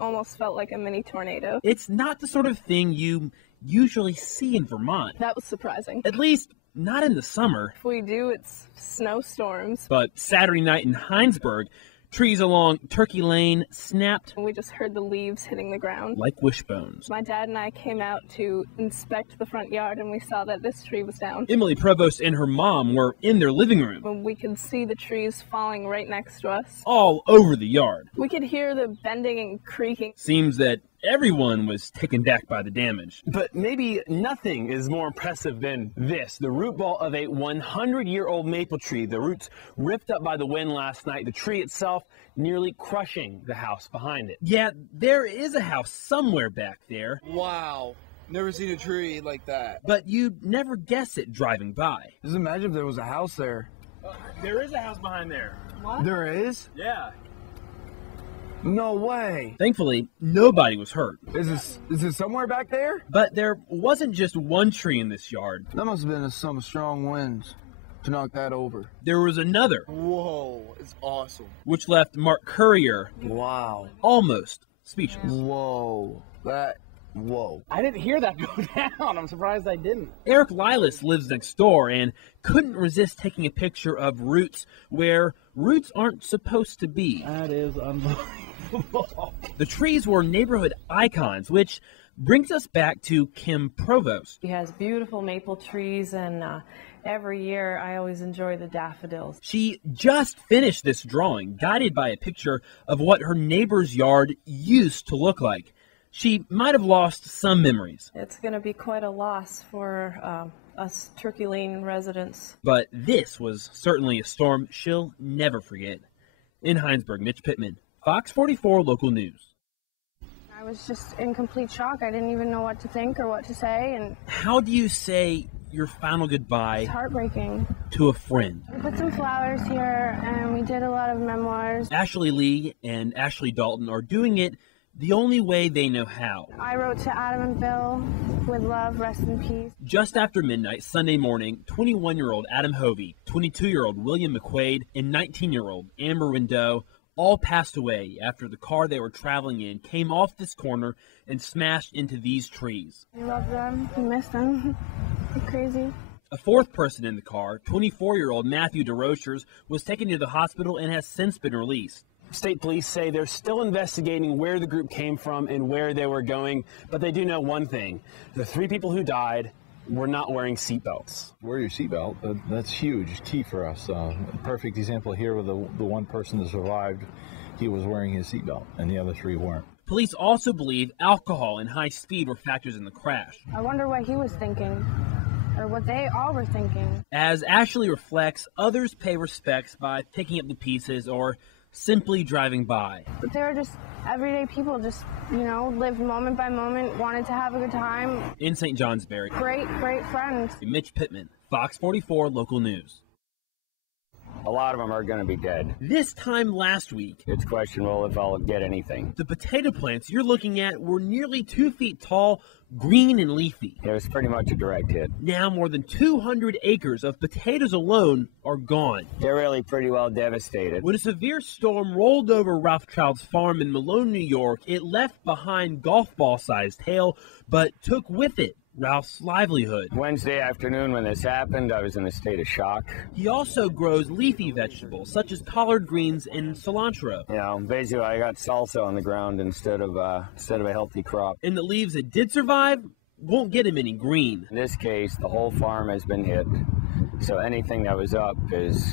almost felt like a mini tornado. It's not the sort of thing you usually see in Vermont. That was surprising. At least, not in the summer. If we do, it's snowstorms. But Saturday night in Heinsberg, trees along Turkey Lane snapped. We just heard the leaves hitting the ground. Like wishbones. My dad and I came out to inspect the front yard, and we saw that this tree was down. Emily Provost and her mom were in their living room. When we could see the trees falling right next to us. All over the yard. We could hear the bending and creaking. Seems that everyone was taken back by the damage. But maybe nothing is more impressive than this, the root ball of a 100-year-old maple tree. The roots ripped up by the wind last night, the tree itself nearly crushing the house behind it. Yeah, there is a house somewhere back there. Wow. Never seen a tree like that. But you'd never guess it driving by. Just imagine if there was a house there. There is a house behind there. What? There is? Yeah. No way. Thankfully, nobody was hurt. Is it somewhere back there? But there wasn't just one tree in this yard. That must have been some strong winds to knock that over. There was another. Whoa, it's awesome. Which left Mark Courier Wow. almost speechless. Whoa. Whoa. I didn't hear that go down. I'm surprised I didn't. Eric Lilas lives next door and couldn't resist taking a picture of roots where roots aren't supposed to be. That is unbelievable. The trees were neighborhood icons, which brings us back to Kim Provost. She has beautiful maple trees, and every year I always enjoy the daffodils. She just finished this drawing, guided by a picture of what her neighbor's yard used to look like. She might have lost some memories. It's going to be quite a loss for us Turkey Lane residents. But this was certainly a storm she'll never forget. In Heinsberg, Mitch Pittman, Fox 44 Local News. I was just in complete shock. I didn't even know what to think or what to say, and How do you say your final goodbye it's heartbreaking. to a friend? We put some flowers here, and we did a lot of memoirs. Ashley Lee and Ashley Dalton are doing it the only way they know how. I wrote to Adam and Bill, with love, rest in peace. Just after midnight Sunday morning, 21-year-old Adam Hovey, 22-year-old William McQuaid, and 19-year-old Amber Rindeau all passed away after the car they were traveling in came off this corner and smashed into these trees. We love them. We miss them. It's crazy. A fourth person in the car, 24-year-old Matthew DeRochers, was taken to the hospital and has since been released. State police say they're still investigating where the group came from and where they were going, but they do know one thing. The 3 people who died were not wearing seatbelts. Wear your seatbelt. That's huge. It's key for us. Perfect example here with the one person that survived. He was wearing his seatbelt, and the other 3 weren't. Police also believe alcohol and high speed were factors in the crash. I wonder what he was thinking, or what they all were thinking. As Ashley reflects, others pay respects by picking up the pieces or simply driving by. But they were just everyday people, just, lived moment by moment, wanted to have a good time. In St. Johnsbury, Great friends. Mitch Pittman, Fox 44 Local News. A lot of them are going to be dead. This time last week, It's questionable if I'll get anything. the potato plants you're looking at were nearly 2 feet tall, green and leafy. It was pretty much a direct hit. Now more than 200 acres of potatoes alone are gone. They're really pretty well devastated. When a severe storm rolled over Ralph Child's farm in Malone, New York, it left behind golf ball-sized hail, but took with it Ralph's livelihood. Wednesday afternoon when this happened, I was in a state of shock. He also grows leafy vegetables such as collard greens and cilantro. Basically I got salsa on the ground instead of a healthy crop. And the leaves that did survive won't get him any green. In this case, the whole farm has been hit, so anything that was up has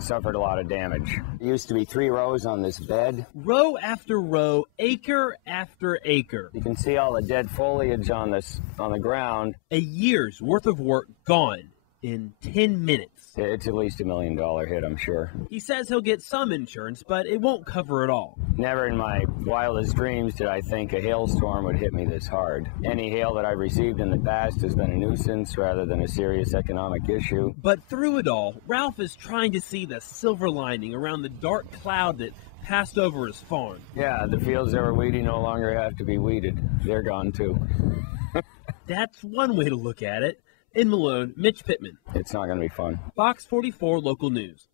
suffered a lot of damage. There used to be 3 rows on this bed. Row after row, acre after acre. You can see all the dead foliage on the ground. A year's worth of work gone in 10 minutes. It's at least $1 million hit, I'm sure. He says he'll get some insurance, but it won't cover it all. Never in my wildest dreams did I think a hailstorm would hit me this hard. Any hail that I've received in the past has been a nuisance rather than a serious economic issue. But through it all, Ralph is trying to see the silver lining around the dark cloud that passed over his farm. Yeah, the fields that were weedy no longer have to be weeded. They're gone too. That's one way to look at it. In Malone, Mitch Pittman. It's not going to be fun. Fox 44 Local News.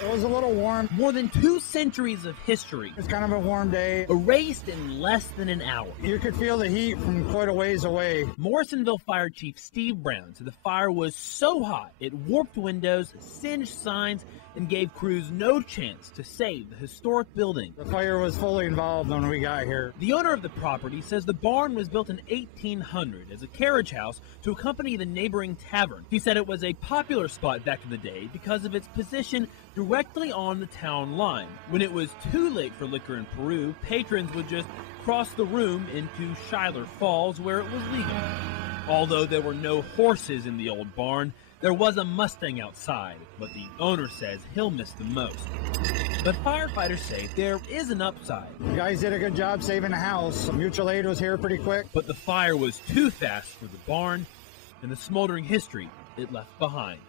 It was a little warm. More than 2 centuries of history It's kind of a warm day. erased in less than an hour. You could feel the heat from quite a ways away. Morrisonville Fire Chief Steve Brown said the fire was so hot it warped windows, singed signs, and gave crews no chance to save the historic building. The fire was fully involved when we got here. The owner of the property says the barn was built in 1800 as a carriage house to accompany the neighboring tavern. He said it was a popular spot back in the day because of its position directly on the town line. When it was too late for liquor in Peru, patrons would just cross the room into Schuyler Falls where it was legal. Although there were no horses in the old barn, there was a Mustang outside, but the owner says he'll miss the most. But firefighters say there is an upside. You guys did a good job saving the house. Mutual aid was here pretty quick. But the fire was too fast for the barn and the smoldering history it left behind.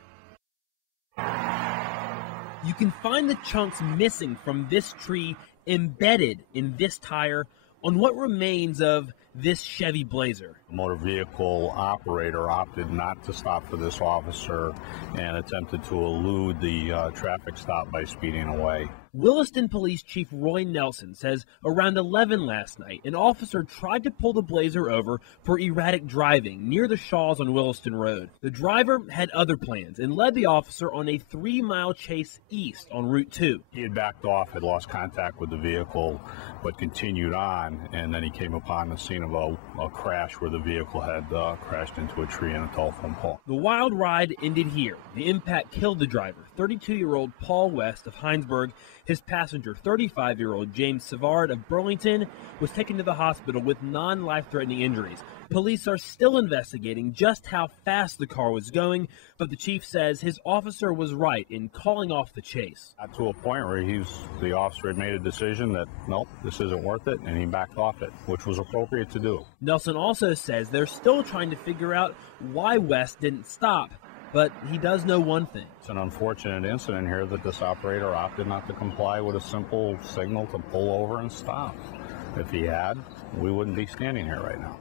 You can find the chunks missing from this tree embedded in this tire on what remains of this Chevy Blazer. The motor vehicle operator opted not to stop for this officer and attempted to elude the traffic stop by speeding away. Williston Police Chief Roy Nelson says around 11 last night, an officer tried to pull the Blazer over for erratic driving near the Shaws on Williston Road. The driver had other plans and led the officer on a 3-mile chase east on Route 2. He had backed off, had lost contact with the vehicle, but continued on, and then he came upon the scene of a crash where the vehicle had crashed into a tree and a telephone pole. The wild ride ended here. The impact killed the driver, 32-year-old Paul West of Heinsberg. His passenger, 35-year-old James Savard of Burlington, was taken to the hospital with non-life-threatening injuries. Police are still investigating just how fast the car was going, but the chief says his officer was right in calling off the chase. Got to a point where the officer had made a decision that, nope, this isn't worth it, and he backed off it, which was appropriate to do. Nelson also says they're still trying to figure out why West didn't stop, but he does know one thing. It's an unfortunate incident here that this operator opted not to comply with a simple signal to pull over and stop. If he had, we wouldn't be standing here right now.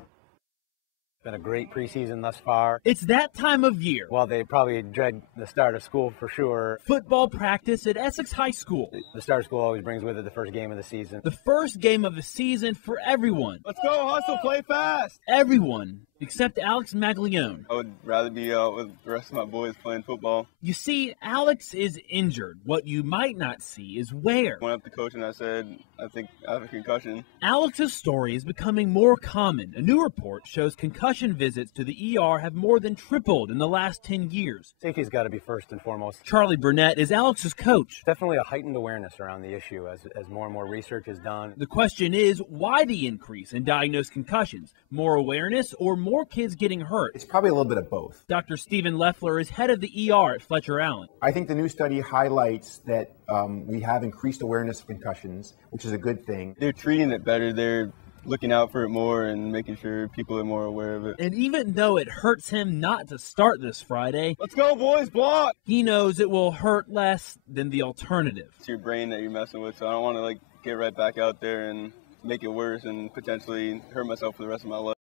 Been a great preseason thus far. It's that time of year. Well, they probably dread the start of school for sure. Football practice at Essex High School. The start of school always brings with it the first game of the season. The first game of the season for everyone. Let's go, hustle, play fast. Everyone except Alex Maglione. I would rather be out with the rest of my boys playing football. You see, Alex is injured. What you might not see is where. I went up to coach and I said, I think I have a concussion. Alex's story is becoming more common. A new report shows concussion visits to the ER have more than tripled in the last 10 years. Safety's got to be first and foremost. Charlie Burnett is Alex's coach. Definitely a heightened awareness around the issue as more and more research is done. The question is, why the increase in diagnosed concussions? More awareness or more kids getting hurt? It's probably a little bit of both. Dr. Stephen Leffler is head of the ER at Fletcher Allen. I think the new study highlights that we have increased awareness of concussions, which is a good thing. They're treating it better. They're looking out for it more and making sure people are more aware of it. And even though it hurts him not to start this Friday, let's go, boys, block! He knows it will hurt less than the alternative. It's your brain that you're messing with, so I don't want to get right back out there and make it worse and potentially hurt myself for the rest of my life.